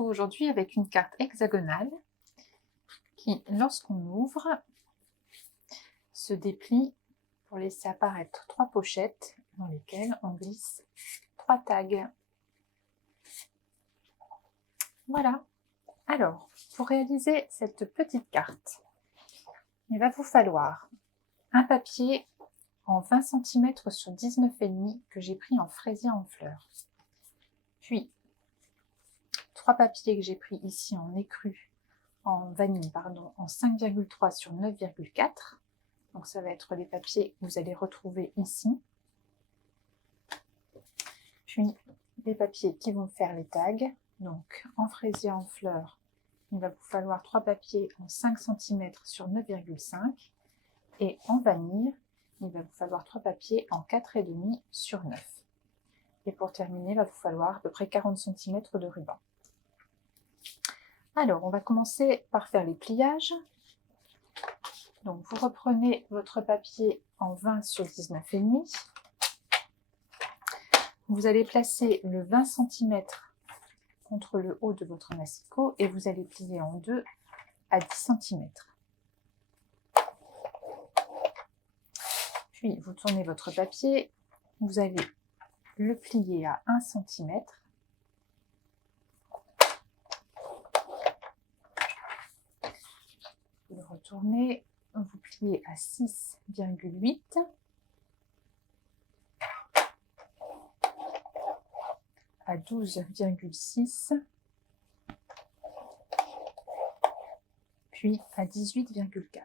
retrouve aujourd'hui avec une carte hexagonale qui, lorsqu'on ouvre, se déplie pour laisser apparaître 3 pochettes dans lesquelles on glisse 3 tags. Voilà. Alors, pour réaliser cette petite carte, il va vous falloir un papier en 20 cm sur 19,5 que j'ai pris en fraisier en fleurs. Puis, 3 papiers que j'ai pris ici en écru, en vanille, pardon, en 5,3 sur 9,4. Donc ça va être les papiers que vous allez retrouver ici. Puis, les papiers qui vont faire les tags. Donc, en fraisier en fleurs, il va vous falloir 3 papiers en 5 cm sur 9,5. Et en vanille, il va vous falloir 3 papiers en 4,5 sur 9. Et pour terminer, il va vous falloir à peu près 40 cm de ruban. Alors, on va commencer par faire les pliages. Donc, vous reprenez votre papier en 20 sur 19,5. Vous allez placer le 20 cm contre le haut de votre massicot et vous allez plier en deux à 10 cm. Puis, vous tournez votre papier, vous allez le plier à 1 cm. Vous le retournez, vous pliez à 6,8. À 12,6. Puis à 18,4.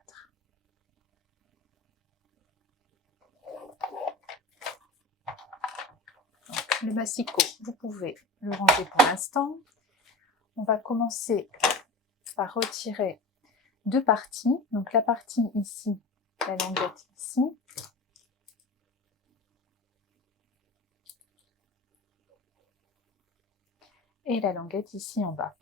Le massicot, vous pouvez le ranger pour l'instant. On va commencer par retirer 2 parties. Donc la partie ici, la languette ici. Et la languette ici en bas.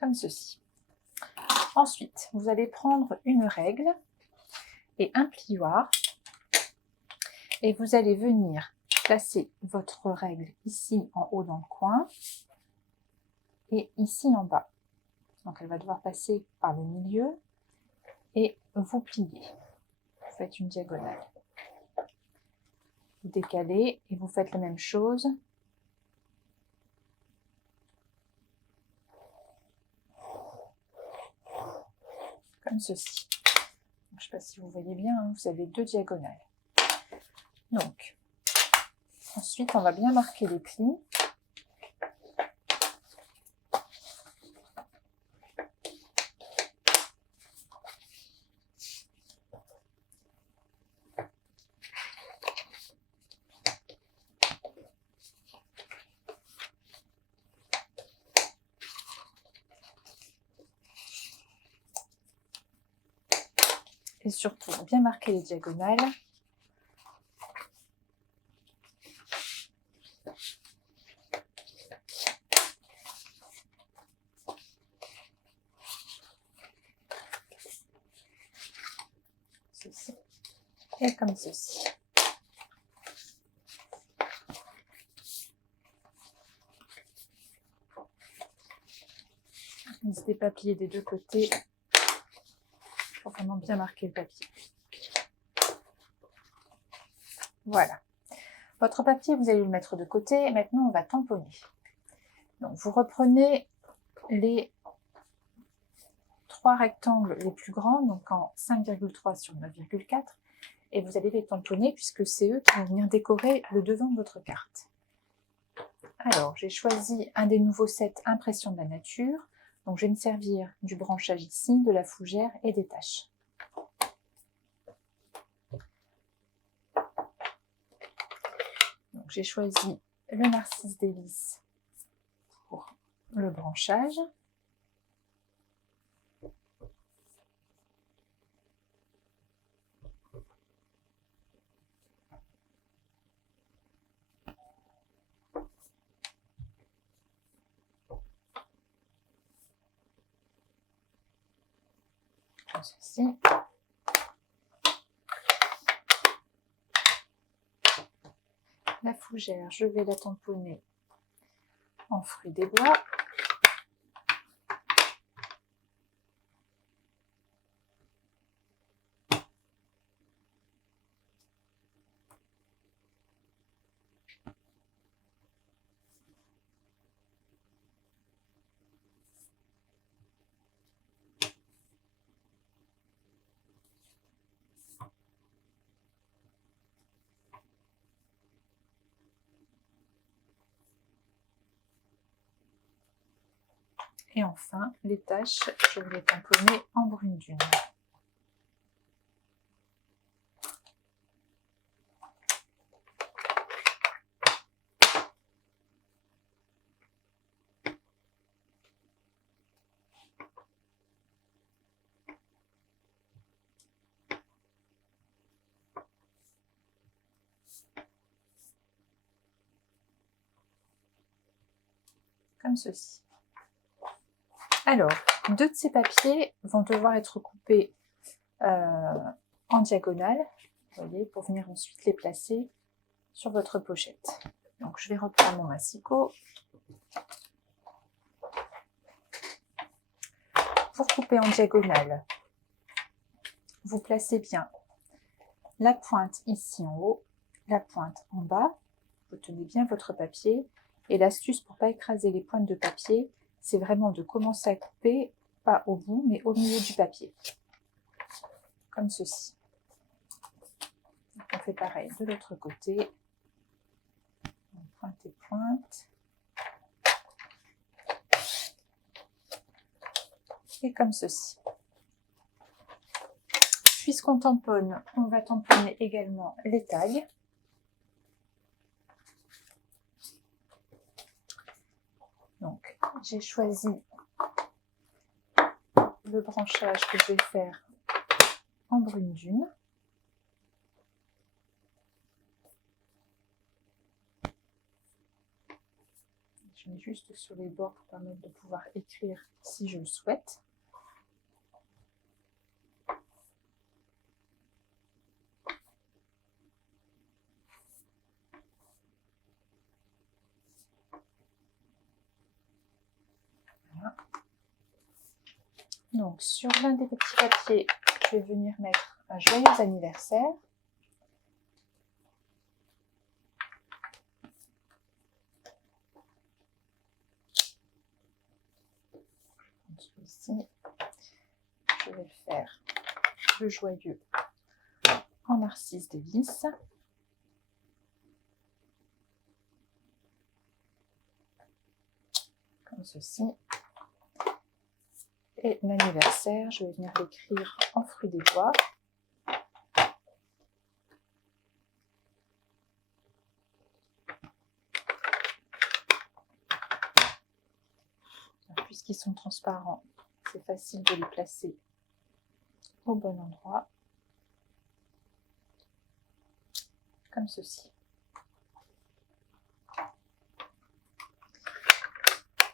Comme ceci. Ensuite, vous allez prendre une règle et un plioir et vous allez venir placer votre règle ici en haut dans le coin et ici en bas. Donc elle va devoir passer par le milieu et vous pliez. Vous faites une diagonale. Vous décalez et vous faites la même chose. Comme ceci. Je ne sais pas si vous voyez bien, hein, vous avez 2 diagonales. Donc, ensuite, on va bien marquer les plis. Et surtout, bien marquer les diagonales. Ceci. Et comme ceci. N'hésitez pas à plier des 2 côtés pour vraiment bien marquer le papier. Voilà. Votre papier, vous allez le mettre de côté. Et maintenant, on va tamponner. Donc, vous reprenez les 3 rectangles les plus grands, donc en 5,3 sur 9,4, et vous allez les tamponner puisque c'est eux qui vont venir décorer le devant de votre carte. Alors, j'ai choisi un des nouveaux sets Impression de la nature. Donc, je vais me servir du branchage ici, de la fougère et des taches. Donc, Donc j'ai choisi le Narcisse Délices pour le branchage. Comme ceci. La fougère, je vais la tamponner en fruits des bois. Et enfin, les taches, je vais les tamponner en brune dune. Comme ceci. Alors, deux de ces papiers vont devoir être coupés en diagonale, vous voyez, pour venir ensuite les placer sur votre pochette. Donc je vais reprendre mon massicot. Pour couper en diagonale, vous placez bien la pointe ici en haut, la pointe en bas, vous tenez bien votre papier, et l'astuce pour ne pas écraser les pointes de papier, c'est vraiment de commencer à couper, pas au bout, mais au milieu du papier, comme ceci. Donc on fait pareil de l'autre côté, pointe et pointe, et comme ceci. Puisqu'on tamponne, on va tamponner également les tags. Donc, j'ai choisi le branchage que je vais faire en brune dune. Je mets juste sur les bords pour permettre de pouvoir écrire si je le souhaite. Voilà. Donc, sur l'un des petits papiers, je vais venir mettre un joyeux anniversaire. Celui-ci, je vais faire le joyeux en Narcisse Délices. Comme ceci. Et l'anniversaire, je vais venir l'écrire en fruits des bois. Puisqu'ils sont transparents, c'est facile de les placer au bon endroit, comme ceci.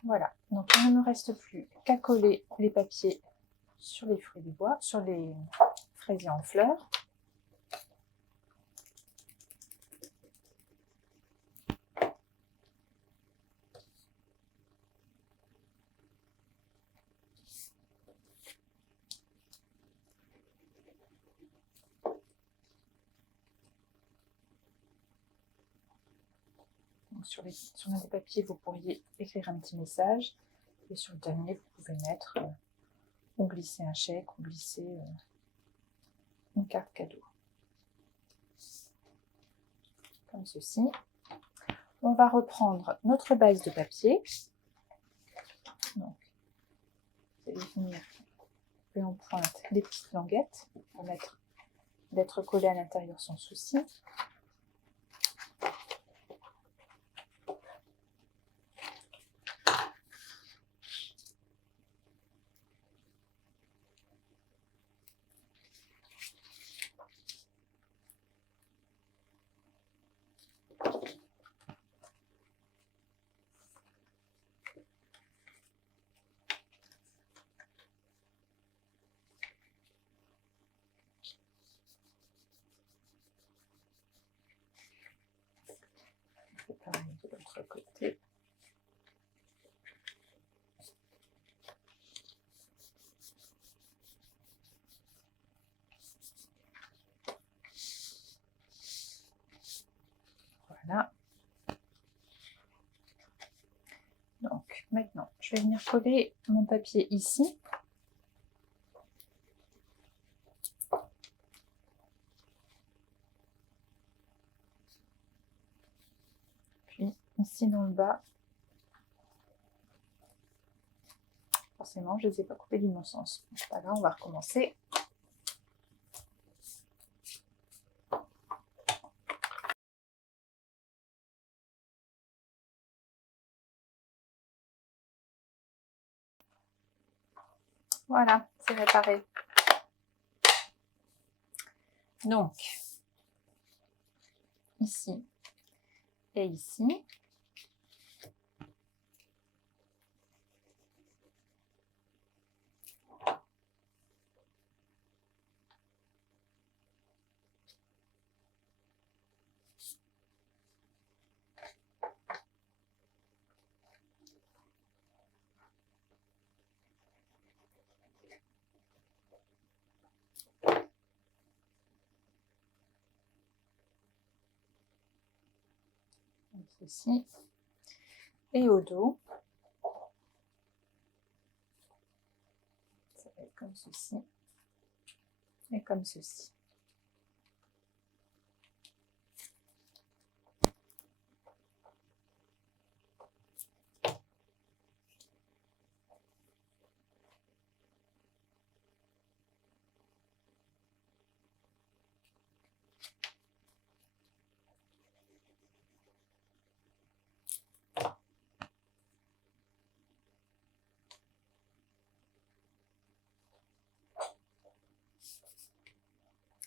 Voilà, donc il ne me reste plus qu'à coller les papiers sur les fruits du bois, sur les fraisiers en fleurs. Donc sur l'un des papiers, vous pourriez écrire un petit message, et sur le dernier, vous pouvez mettre ou glisser un chèque, ou glisser une carte cadeau. Comme ceci. On va reprendre notre base de papier. Donc, vous allez venir couper en pointe les petites languettes pour permettre d'être collé à l'intérieur sans souci. Maintenant, je vais venir coller mon papier ici. Puis ici dans le bas. Forcément, je ne les ai pas coupés du bon sens. C'est pas grave, on va recommencer. Voilà, c'est réparé. Donc, ici et ici. Comme ceci. Et au dos, ça va être comme ceci et comme ceci.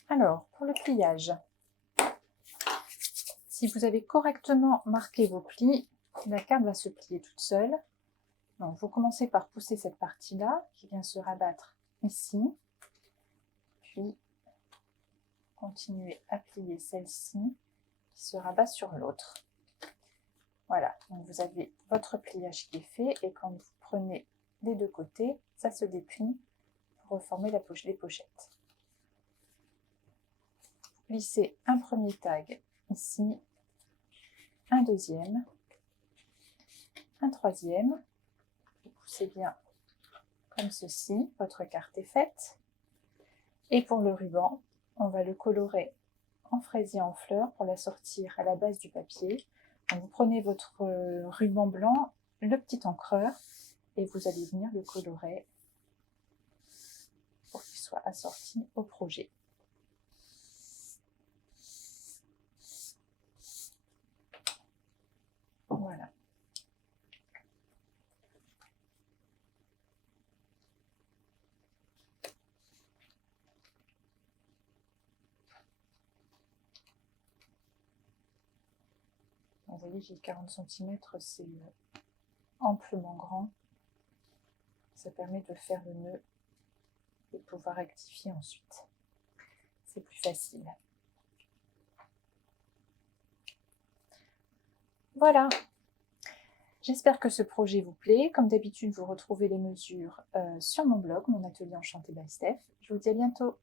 Alors, pour le pliage, si vous avez correctement marqué vos plis, la carte va se plier toute seule. Donc, vous commencez par pousser cette partie-là qui vient se rabattre ici. Puis, continuez à plier celle-ci qui se rabat sur l'autre. Voilà, donc vous avez votre pliage qui est fait et quand vous prenez les deux côtés, ça se déplie pour reformer les pochettes. Plissez un premier tag ici, un deuxième, un troisième. Vous poussez bien comme ceci, votre carte est faite. Et pour le ruban, on va le colorer en fraisier en fleurs pour la sortir à la base du papier. Donc vous prenez votre ruban blanc, le petit encreur, et vous allez venir le colorer pour qu'il soit assorti au projet. Voilà. Vous voyez, j'ai 40 cm, c'est amplement grand. Ça permet de faire le nœud et de pouvoir rectifier ensuite. C'est plus facile. Voilà. J'espère que ce projet vous plaît. Comme d'habitude, vous retrouvez les mesures sur mon blog, mon atelier enchanté by Steph. Je vous dis à bientôt.